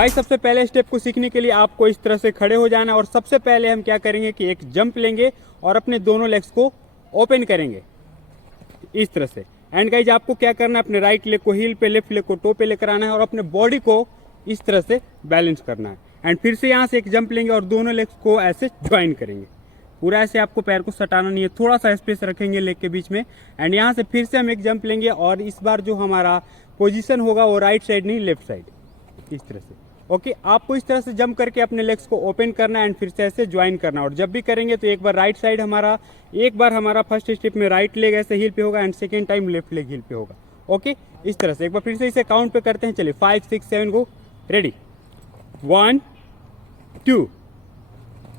Guys सबसे पहले step को सीखने के लिए आपको इस तरह से खड़े हो जाना है और सबसे पहले हम क्या करेंगे कि एक जंप लेंगे और अपने दोनों लेग्स को ओपन करेंगे इस तरह से। एंड गाइज आपको क्या करना है, अपने राइट लेग को हील पे, लेफ्ट लेग को टो पे लेकर आना है और अपने बॉडी को इस तरह से बैलेंस करना है। एंड फिर से यहाँ से एक जंप लेंगे और दोनों लेग्स को ऐसे ज्वाइन करेंगे। पूरा ऐसे आपको पैर को सटाना नहीं है, थोड़ा सा स्पेस रखेंगे लेग के बीच में। एंड यहाँ से फिर से हम एक जंप लेंगे और इस बार जो हमारा पोजीशन होगा वो राइट साइड नहीं लेफ्ट साइड, इस तरह से। ओके, आपको इस तरह से जंप करके अपने लेग्स को ओपन करना है एंड फिर से ऐसे ज्वाइन करना। और जब भी करेंगे तो एक बार राइट साइड हमारा, एक बार हमारा फर्स्ट स्टेप में राइट लेग ऐसे हील पे होगा and second time left leg heel पे होगा। ओके, इस तरह से एक बार फिर से इसे काउंट पे करते हैं। चलिए 5 6 7 गो, रेडी, 1 2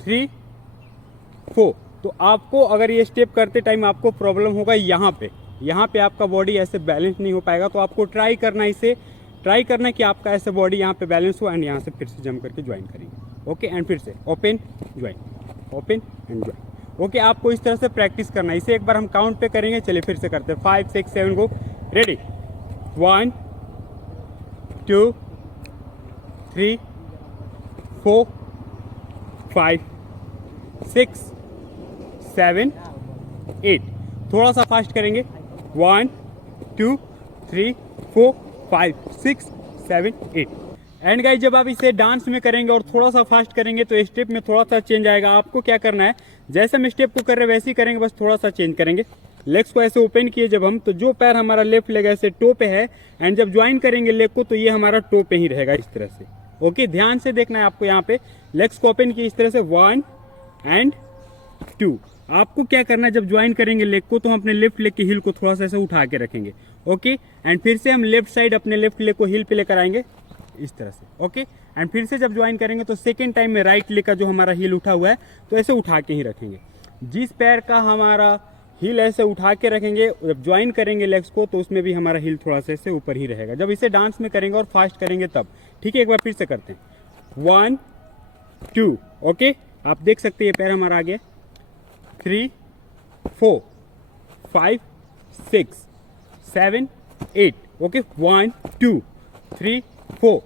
3 4। तो आपको अगर ये स्टेप करते टाइम आपको प्रॉब्लम होगा यहाँ पे आपका बॉडी ऐसे बैलेंस नहीं हो पाएगा, तो आपको ट्राई करना है कि आपका ऐसे बॉडी यहाँ पे बैलेंस हो एंड यहाँ से फिर से जंप करके ज्वाइन करेंगे। ओके, एंड फिर से open join, open and join. Okay, आपको इस तरह से प्रैक्टिस करना है। इसे एक बार हम काउंट पे करेंगे। चलिए फिर से करते हैं, 5 6 7 गो, रेडी, 1 2 3 4 5 6 7 8। थोड़ा सा फास्ट करेंगे, 1 2 3 4 5 6 7 8। एंड गाइस जब आप इसे डांस में करेंगे और थोड़ा सा फास्ट करेंगे तो स्टेप में थोड़ा सा चेंज आएगा। आपको क्या करना है, जैसे हम स्टेप को कर रहे हैं वैसे ही करेंगे, बस थोड़ा सा चेंज करेंगे। लेग्स को ऐसे ओपन किए जब हम, तो जो पैर हमारा लेफ्ट लेग ऐसे टो पे है एंड जब ज्वाइन करेंगे लेग को तो ये हमारा टो पे ही रहेगा इस तरह से। ओके, ध्यान से देखना है आपको। यहाँ पे लेग्स को ओपन किए इस तरह से, 1 एंड 2। आपको क्या करना है, जब ज्वाइन करेंगे लेग को तो हम अपने लेफ्ट लेग की हील को थोड़ा सा ऐसे उठा के रखेंगे। ओके, एंड फिर से हम लेफ्ट साइड अपने लेफ्ट लेग को हील पे लेकर आएंगे इस तरह से। ओके, एंड फिर से जब ज्वाइन करेंगे तो सेकेंड टाइम में राइट लेग का जो हमारा हील उठा हुआ है तो ऐसे उठा के ही रखेंगे। जिस पैर का हमारा हील ऐसे उठा के रखेंगे, जब ज्वाइन करेंगे लेग्स को तो उसमें भी हमारा हील थोड़ा सा ऐसे ऊपर ही रहेगा, जब इसे डांस में करेंगे और फास्ट करेंगे तब। ठीक है, एक बार फिर से करते हैं, 1 2। ओके, आप देख सकते हैं ये पैर हमारा आ गया, 3 4 5 6 7 8। ओके, 1 2 3 4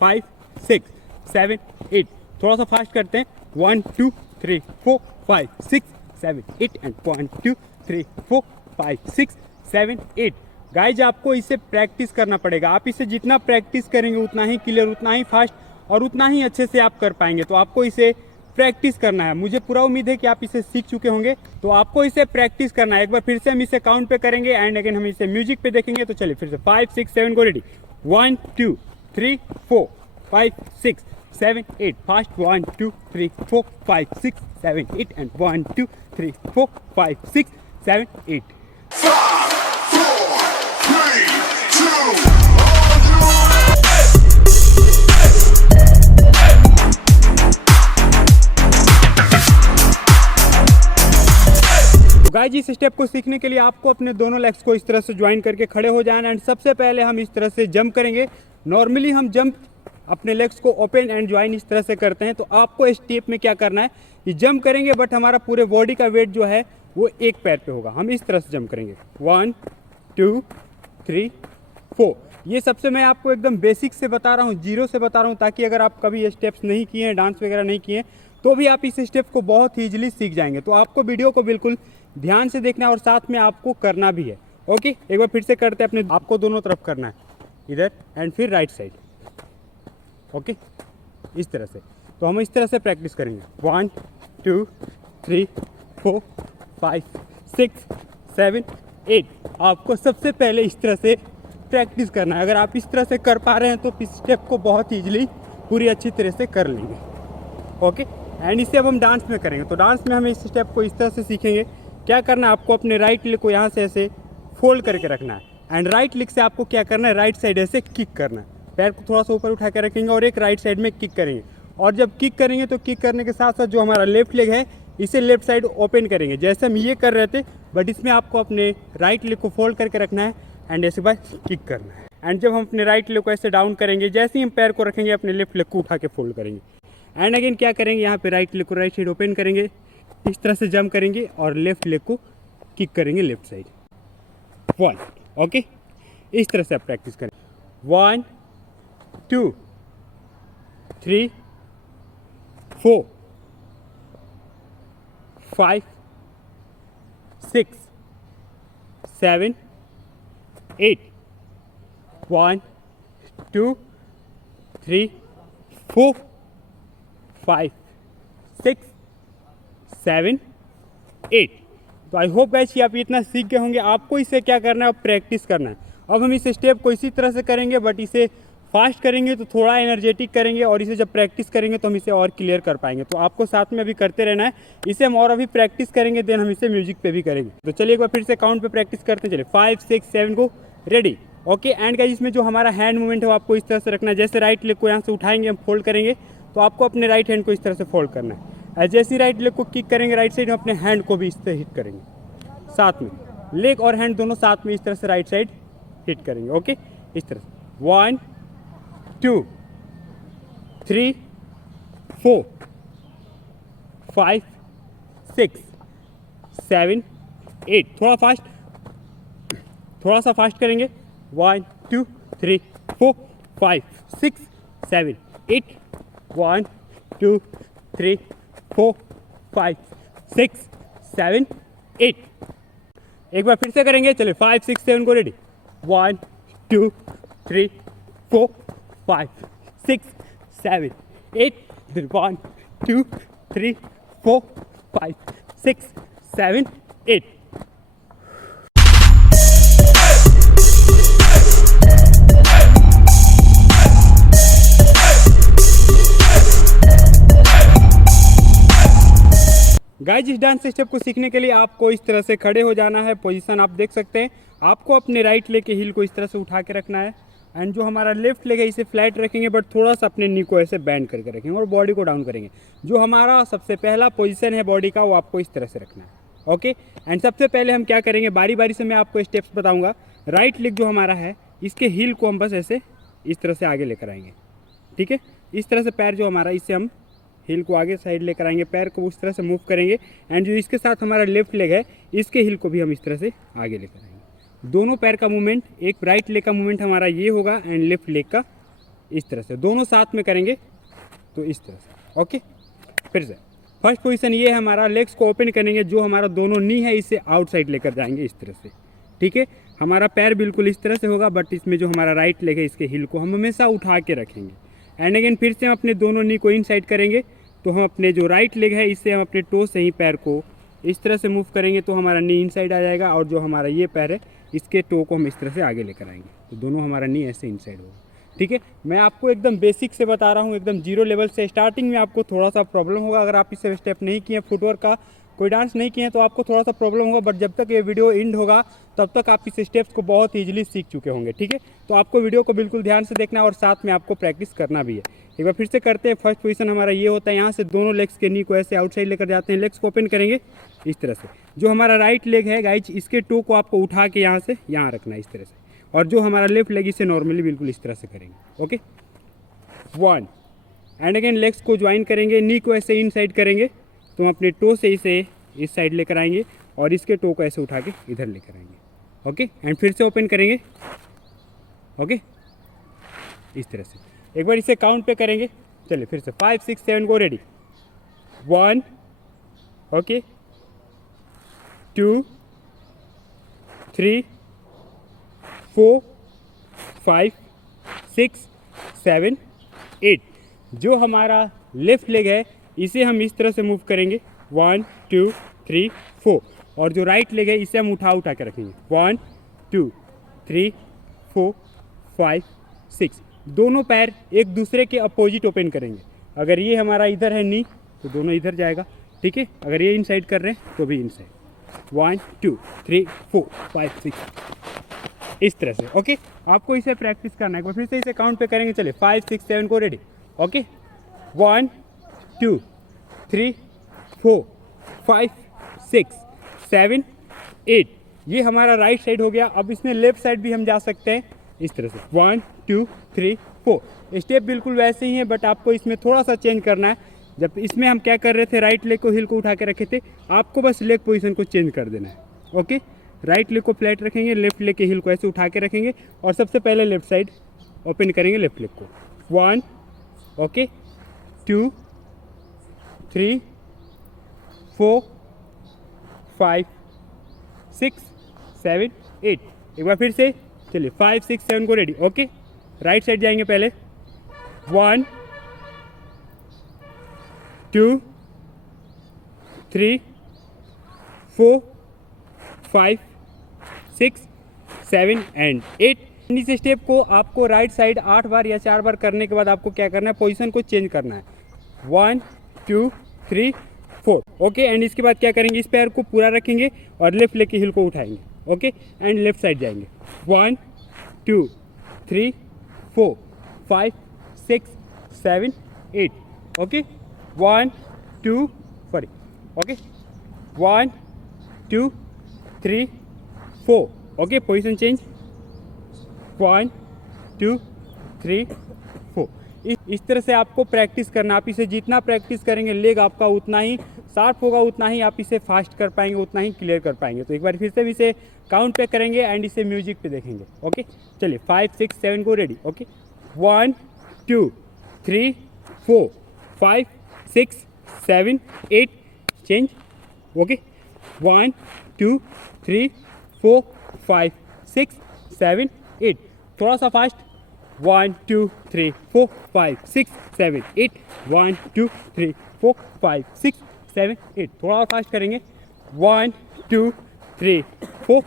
5 6 7 8। थोड़ा सा फास्ट करते हैं, 1 2 3 4 5 6 7 8 एंड 1 2 3 4 5 6 7 8। गाइज आपको इसे प्रैक्टिस करना पड़ेगा। आप इसे जितना प्रैक्टिस करेंगे उतना ही क्लियर, उतना ही फास्ट और उतना ही अच्छे से आप कर पाएंगे। तो आपको इसे प्रैक्टिस करना है। मुझे पूरा उम्मीद है कि आप इसे सीख चुके होंगे, तो आपको इसे प्रैक्टिस करना है। एक बार फिर से हम इसे काउंट पे करेंगे एंड अगेन हम इसे म्यूजिक पे देखेंगे। तो चलिए फिर से 5 6 7 गो, रेडी, 1 2 3 4 5 6 7 8। Fast, 1 2 3 4 5 6 7 8 and 1 2 3 4 5 6 7 8। गाइस इस स्टेप को सीखने के लिए आपको अपने दोनों लेग्स को इस तरह से ज्वाइन करके खड़े हो जाना एंड सबसे पहले हम इस तरह से जंप करेंगे। नॉर्मली हम जंप अपने लेग्स को ओपन एंड ज्वाइन इस तरह से करते हैं, तो आपको इस स्टेप में क्या करना है कि जंप करेंगे बट हमारा पूरे बॉडी का वेट जो है वो एक पैर पे होगा। हम इस तरह से जंप करेंगे, 1 2 3 4। ये सबसे मैं आपको एकदम बेसिक से बता रहा हूँ, जीरो से बता रहा हूँ, ताकि अगर आप कभी ये स्टेप्स नहीं किए हैं, डांस वगैरह नहीं किए तो भी आप इस स्टेप को बहुत ही ईजिली सीख जाएंगे। तो आपको वीडियो को बिल्कुल ध्यान से देखना है और साथ में आपको करना भी है। ओके, एक बार फिर से करते हैं। अपने आपको दोनों तरफ करना है, इधर एंड फिर राइट साइड। ओके, इस तरह से। तो हम इस तरह से प्रैक्टिस करेंगे, 1 2 3 4 5 6 7 8। आपको सबसे पहले इस तरह से प्रैक्टिस करना है। अगर आप इस तरह से कर पा रहे हैं तो इस स्टेप को बहुत ईजिली पूरी अच्छी तरह से कर लेंगे। ओके, एंड इसे अब हम डांस में करेंगे। तो डांस में हम इस स्टेप को इस तरह से सीखेंगे। क्या करना है, आपको अपने राइट लेग को यहाँ से ऐसे फोल्ड करके रखना है एंड राइट लेग से आपको क्या करना है, राइट साइड ऐसे किक करना है। पैर को थोड़ा सा ऊपर उठा के रखेंगे और एक राइट साइड में किक करेंगे। और जब किक करेंगे तो किक करने के साथ साथ जो हमारा लेफ्ट लेग है इसे लेफ्ट साइड ओपन करेंगे, जैसे हम ये कर रहे थे, बट इसमें आपको अपने राइट लेग को फोल्ड करके रखना है एंड ऐसे बाय किक करना है। एंड जब हम अपने राइट लेग को ऐसे डाउन करेंगे, जैसे ही हम पैर को रखेंगे अपने लेफ्ट लेग को उठा के फोल्ड करेंगे। एंड अगेन क्या करेंगे, यहाँ पे राइट लेग को राइट साइड ओपन करेंगे, इस तरह से जंप करेंगे और लेफ्ट लेग को किक करेंगे लेफ्ट साइड, 1। ओके, इस तरह से आप प्रैक्टिस करें, 1 2 3 4 5 6 7 8 1 2 3 4 5 6 7 8। तो आई होप गाइस कि आप इतना सीख गए होंगे। आपको इसे क्या करना है, प्रैक्टिस करना है। अब हम इस स्टेप को इसी तरह से करेंगे, बट इसे फास्ट करेंगे तो थोड़ा एनर्जेटिक करेंगे, और इसे जब प्रैक्टिस करेंगे तो हम इसे और क्लियर कर पाएंगे। तो आपको साथ में अभी करते रहना है। इसे हम और अभी प्रैक्टिस करेंगे, देन हम इसे म्यूजिक पे भी करेंगे। तो चलिए एक बार फिर से काउंट पे प्रैक्टिस करते हैं। चलिए 5 6 7 को रेडी। ओके। एंड गाइस इसमें जो हमारा हैंड मूवमेंट है वो आपको इस तरह से रखना है। जैसे राइट लेग को यहाँ से उठाएंगे, हम फोल्ड करेंगे, तो आपको अपने राइट हैंड को इस तरह से फोल्ड करना है। जैसे राइट लेग को किक करेंगे राइट साइड, हम अपने हैंड को भी इस तरह हिट करेंगे। साथ में लेग और हैंड दोनों साथ में इस तरह से राइट साइड हिट करेंगे। ओके, इस तरह से 1 2 3 4 5 6 7 8। थोड़ा सा फास्ट करेंगे। 1 2 3 4 5 6 7 8 1 2 3 4 5 6 7 8। एक बार फिर से करेंगे। चलिए 5 6 7 को रेडी। 1 2 3 4 5 6 7 8। फिर 1 2 3 4 5 6 7 8। गाइज इस डांस स्टेप को सीखने के लिए आपको इस तरह से खड़े हो जाना है। पोजीशन आप देख सकते हैं। आपको अपने राइट लेग के हील को इस तरह से उठा के रखना है, एंड जो हमारा लेफ्ट लेग है इसे फ्लैट रखेंगे, बट थोड़ा सा अपने नी को ऐसे बैंड करके रखेंगे और बॉडी को डाउन करेंगे। जो हमारा सबसे पहला पोजीशन है बॉडी का, वो आपको इस तरह से रखना है। ओके। एंड सबसे पहले हम क्या करेंगे, बारी बारी से मैं आपको स्टेप्स बताऊँगा। राइट लेग जो हमारा है इसके हील को हम बस ऐसे इस तरह से आगे लेकर आएंगे। ठीक है, इस तरह से पैर जो हमारा, इससे हम हील को आगे साइड लेकर आएंगे, पैर को उस तरह से मूव करेंगे। एंड जो इसके साथ हमारा लेफ्ट लेग है इसके हील को भी हम इस तरह से आगे लेकर आएंगे। दोनों पैर का मूवमेंट, एक राइट लेग का मूवमेंट हमारा ये होगा एंड लेफ्ट लेग का इस तरह से, दोनों साथ में करेंगे तो इस तरह से। ओके, फिर से फर्स्ट पोजीशन ये है हमारा, लेग्स को ओपन करेंगे, जो हमारा दोनों नी है इसे आउटसाइड लेकर जाएंगे इस तरह से। ठीक है, हमारा पैर बिल्कुल इस तरह से होगा, बट इसमें जो हमारा राइट लेग है इसके हील को हम हमेशा उठा के रखेंगे। एंड अगेन फिर से हम अपने दोनों नी को इन साइड करेंगे, तो हम अपने जो राइट लेग है इससे हम अपने टो से ही पैर को इस तरह से मूव करेंगे, तो हमारा नी इनसाइड आ जाएगा, और जो हमारा ये पैर है इसके टो को हम इस तरह से आगे लेकर आएंगे, तो दोनों हमारा नी ऐसे इनसाइड होगा। ठीक है, मैं आपको एकदम बेसिक से बता रहा हूँ, एकदम जीरो लेवल से। स्टार्टिंग में आपको थोड़ा सा प्रॉब्लम होगा, अगर आप इसे स्टेप नहीं किए, फुटवर्क का कोई डांस नहीं किए हैं, तो आपको थोड़ा सा प्रॉब्लम होगा, बट जब तक ये वीडियो एंड होगा तब तक आप इस स्टेप्स को बहुत ईजिली सीख चुके होंगे। ठीक है, तो आपको वीडियो को बिल्कुल ध्यान से देखना है और साथ में आपको प्रैक्टिस करना भी है। एक बार फिर से करते हैं। फर्स्ट पोजीशन हमारा ये होता है, यहाँ से दोनों लेग्स के नी को ऐसे आउटसाइड लेकर जाते हैं, लेग्स को ओपन करेंगे इस तरह से। जो हमारा राइट लेग है गाइज, इसके टो को आपको उठा के यहाँ से यहाँ रखना है इस तरह से, और जो हमारा लेफ्ट लेग इसे नॉर्मली बिल्कुल इस तरह से करेंगे। ओके, 1 एंड अगेन लेग्स को ज्वाइन करेंगे, नी को ऐसे इन साइड करेंगे, तो हम अपने टो से इसे इस साइड लेकर आएंगे और इसके टो को ऐसे उठा के इधर लेकर आएंगे। ओके, एंड फिर से ओपन करेंगे। ओके, इस तरह से एक बार इसे काउंट पे करेंगे। चलिए फिर से 5 6 7 को रेडी। 1 ओके, 2 3 4 5 6 7 8। जो हमारा लेफ्ट लेग है इसे हम इस तरह से मूव करेंगे, 1 2 3 4, और जो राइट लेग है इसे हम उठा के रखेंगे, 1 2 3 4 5 6। दोनों पैर एक दूसरे के अपोजिट ओपन करेंगे। अगर ये हमारा इधर है नी, तो दोनों इधर जाएगा। ठीक है, अगर ये इनसाइड कर रहे हैं तो भी इनसाइड। 1 2 3 4 5 6, इस तरह से। ओके, आपको इसे प्रैक्टिस करना है। फिर से इसे काउंट पे करेंगे। चलिए 5 6 7 को रेडी। ओके, 1 2 3 4 5 6 7 8। ये हमारा राइट साइड हो गया। अब इसमें लेफ्ट साइड भी हम जा सकते हैं इस तरह से, 1 2 3 4। स्टेप बिल्कुल वैसे ही है, बट आपको इसमें थोड़ा सा चेंज करना है। जब इसमें हम क्या कर रहे थे, राइट लेग को हील को उठा के रखे थे, आपको बस लेग पोजीशन को चेंज कर देना है। ओके, राइट लेग को फ्लैट रखेंगे, लेफ्ट लेग के हील को ऐसे उठा के रखेंगे, और सबसे पहले लेफ्ट साइड ओपन करेंगे लेफ्ट लेग को, 1 ओके, 2 3 4 5 6 7 8। एक बार फिर से, चलिए 5 6 7 को रेडी। ओके, राइट साइड जाएंगे पहले। 1 2 3 4 5 6 7 एंड 8। इस स्टेप को आपको राइट साइड 8 बार या 4 बार करने के बाद आपको क्या करना है, पोजीशन को चेंज करना है। 1 2 3 4। ओके, एंड इसके बाद क्या करेंगे, इस पैर को पूरा रखेंगे और लेफ्ट लेग की हिल को उठाएंगे। ओके, एंड लेफ्ट साइड जाएंगे। 1 2 3 4 5 6 7 8। Okay, 1 2 sorry, okay 1 2 3 4। Okay, position change. 1 2 3 4। इस तरह से आपको प्रैक्टिस करना। आप इसे जितना प्रैक्टिस करेंगे, लेग आपका उतना ही शार्प होगा, उतना ही आप इसे फास्ट कर पाएंगे, उतना ही क्लियर कर पाएंगे। तो एक बार फिर से भी इसे काउंट पे करेंगे एंड इसे म्यूजिक पे देखेंगे। ओके, चलिए 5 6 7 को रेडी। ओके, 1 2 3 4 5 6 7 8। चेंज। ओके, 1 2 3 4 5 6 7 8। थोड़ा सा फास्ट। 1 2 3 4 5 6 7 8। 1 2 3 4 5 6 7 8। थोड़ा और फास्ट करेंगे। 1 2 3 4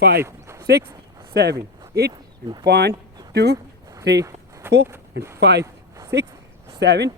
5 6 7 8 एंड 1 2 3 4 एंड 5 6 7